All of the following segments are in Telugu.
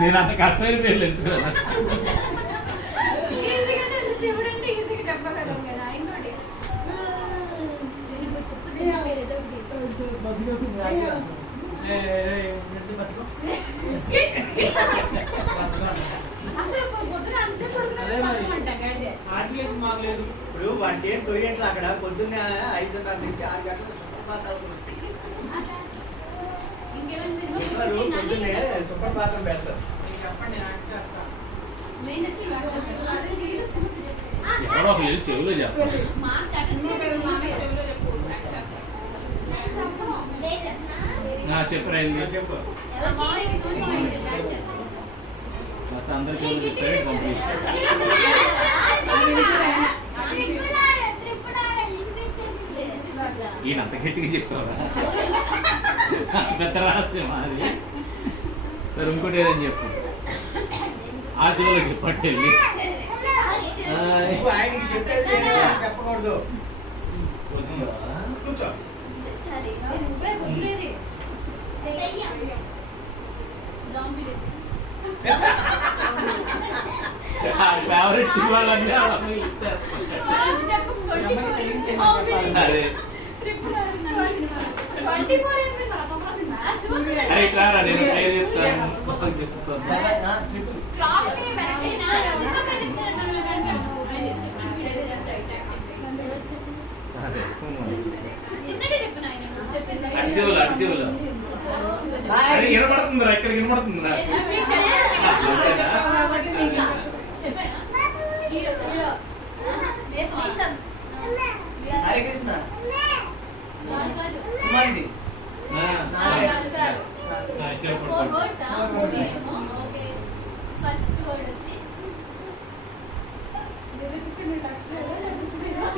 నేను అంత కష్టమైన పేర్లు ఎంచుకున్నా. చెప్పగలం కదా ఇంకోటి ఇప్పుడు వాటి ఏం తొయ్యట్లా అక్కడ పొద్దున్నే 5:30 నుంచి 6 గంటలకు పొద్దున్నే సుప్రభాతం పెడతారు. ఎవరో ఒక చెవులో చెప్పాలి. చెప్పరా చెప్పు మొత్తం అందరు చెవులు చెప్పాడు పంపిస్తాను. ఈయన అంత గట్టిగా చెప్పావా? పెద్ద రహస్యం అది. సరే ఇంకోటి ఏదని చెప్పు. ఆ చెవులో చెప్పట్టు వెళ్ళి ఆయనకి చెప్పేది చెప్పకూడదు. కూర్చో. ఫేవరెట్ సినిమాలన్నీ నేను ట్రై చేస్తాను చెప్తాను. అడిచేవులు అడిచేవులు వినపడుతుందిరా, ఇక్కడ వినపడుతుందిరా. హరే కృష్ణ సుమంది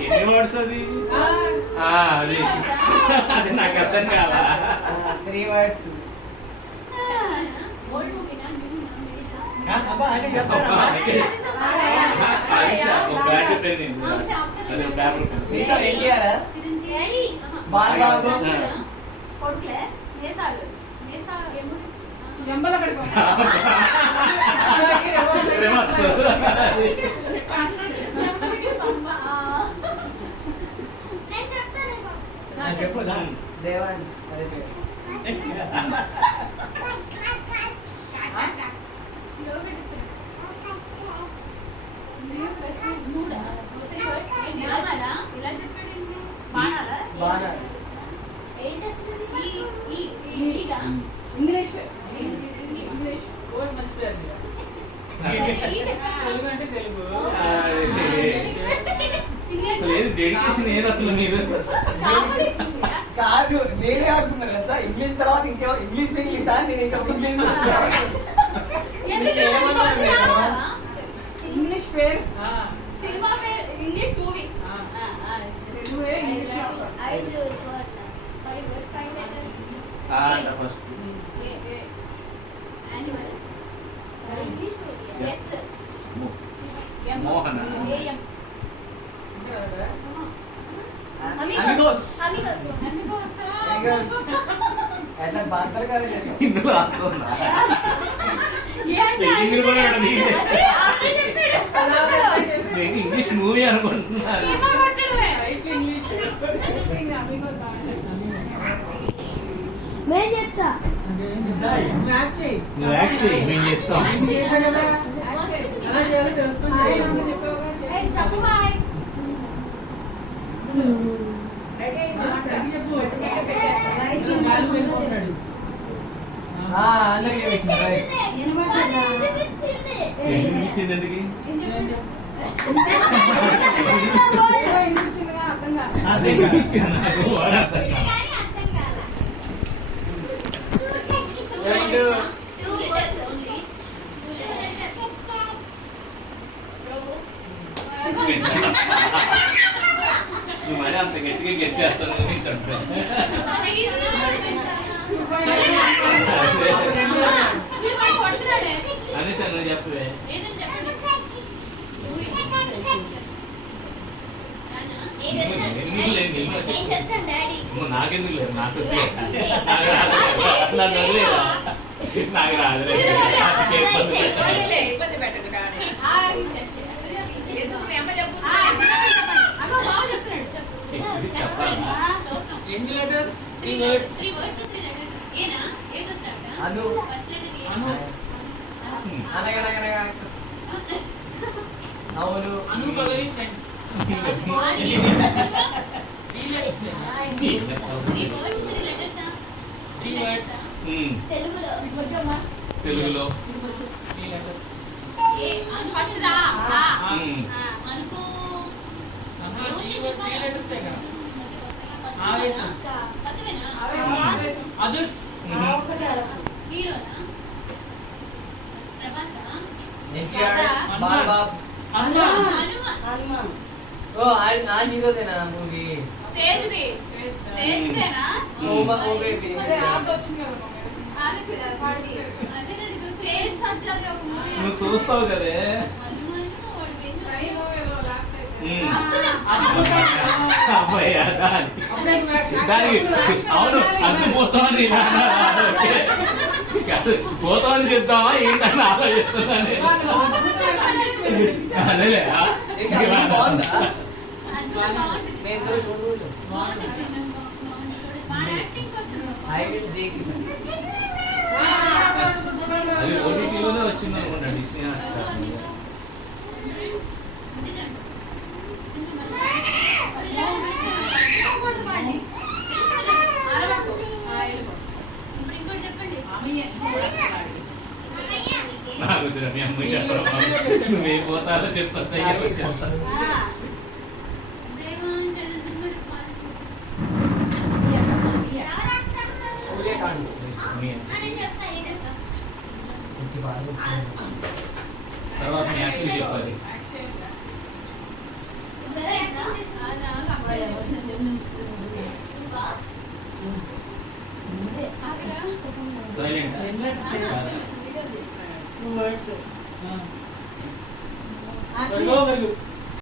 ఎన్ని వర్డ్స్ అది? అది అది నాకు అర్థం కాదా? 3 words. చెప్పుదా దేవాన్స్ ఇంగ్లీష్ డెడికేషన్ ఏది అసలు? మీరు కాదు నేనే ఆడుకున్నాను కదా ఇంగ్లీష్ తర్వాత ఇంకేమో ఇంగ్లీష్ నేను ఇంకా ఇంగ్లీష్ పేరు సినిమా పేరు ఇంగ్లీష్ మూవీ ఫస్ట్ మోహన ఎట్లా బాధలు చేస్తాం ఇందులో అనుకున్నా ఇంగ్లీష్ మూవీ అనుకుంటున్నారు. నేను చెప్తా నువ్వు యాక్ట్ చేయి, మేము చెప్తాం. చెప్పు బాయ్ ఇచ్చిందండి అదే ఇచ్చింది నాకు నువ్వు మరి అంత గట్టిగా గెస్ చేస్తాను అనేసి నువ్వు చెప్పవే. సినిమా నేను చెప్తాను డాడీ. నాకెందుకు లేదు నాకు నాకు రాదు నన్ను వదిలేరా నాకు రాదులే ఇబ్బంది పెట్టదు కానీ ఎందుకు మీ అమ్మ చెప్పు అమ్మ బాగా చెప్తున్నాడు చెప్పు. చెప్పాలా? ఎన్ని లెటర్స్? 3 words 3 letters. ఏనా ఏదో స్టార్ట్ అను. ఫస్ట్ లెటర్ ఏ అను. అనగనగనగా అవును. అను పదవి ఫ్రెండ్స్. వాడికి ఏం తెలుసా? 3 letters. 3 words 3 letters ఆ? 3 words. తెలుగులో కొంచెమా తెలుగులో 3 letters. ఏ అను ఫస్ట్ రా ఆ అనుకో ఆహా, 3 letters ఏ కదా. ఆవేశం. పక్కవేనా Others. హీరోనా ప్రభాసా ఎన్టీఆర్ బాలబాబు. హనుమాన్ ఓ ఆ హీరోదేనా మూవీ? తేజ్ది తేజ్దేనా ఓ బేబీ. అదే ఆప్ వచ్చింది కదా మమ్మీ అదే పార్టీ అదే నేను చూసి తేజ్ సజ్జాది ఒక మూవీ నువ్వు చూస్తావు కదే హనుమాన్ వాడు ట్రై మూవీలో లాక్స్ అబ్బాయి దానికి అవును అర్థమవుతోంది పోతామని చెప్తావా ఏంటని ఆలోచిస్తున్నాను అదేలే ఇంకా అప్పుడు బాగుందా? అద్భుతం బాగుంటుంది నేను ఇందులో చూడలేదు. బాగుంటుంది సినిమా బాగుంటుంది చూడండి వాడు యాక్టింగ్ కోసం ఐ విల్ టేక్ ఇట్. అది ఓటీటీలోనే వచ్చింది అనుకుంటా డిస్నీ హాట్స్టార్ నాకు వద్దురా, మీ అమ్మాయి చెప్పరా నువ్వేం పోతారో చెప్తా చెప్తాను సూర్యకాంత్. ఇంటి బాగా. తర్వాత మీ యాక్టివ్ చెప్పాలి సైలెంట్ ఎన్ని letters ఏ కదా. words. వెళ్ళు, వెళ్ళు.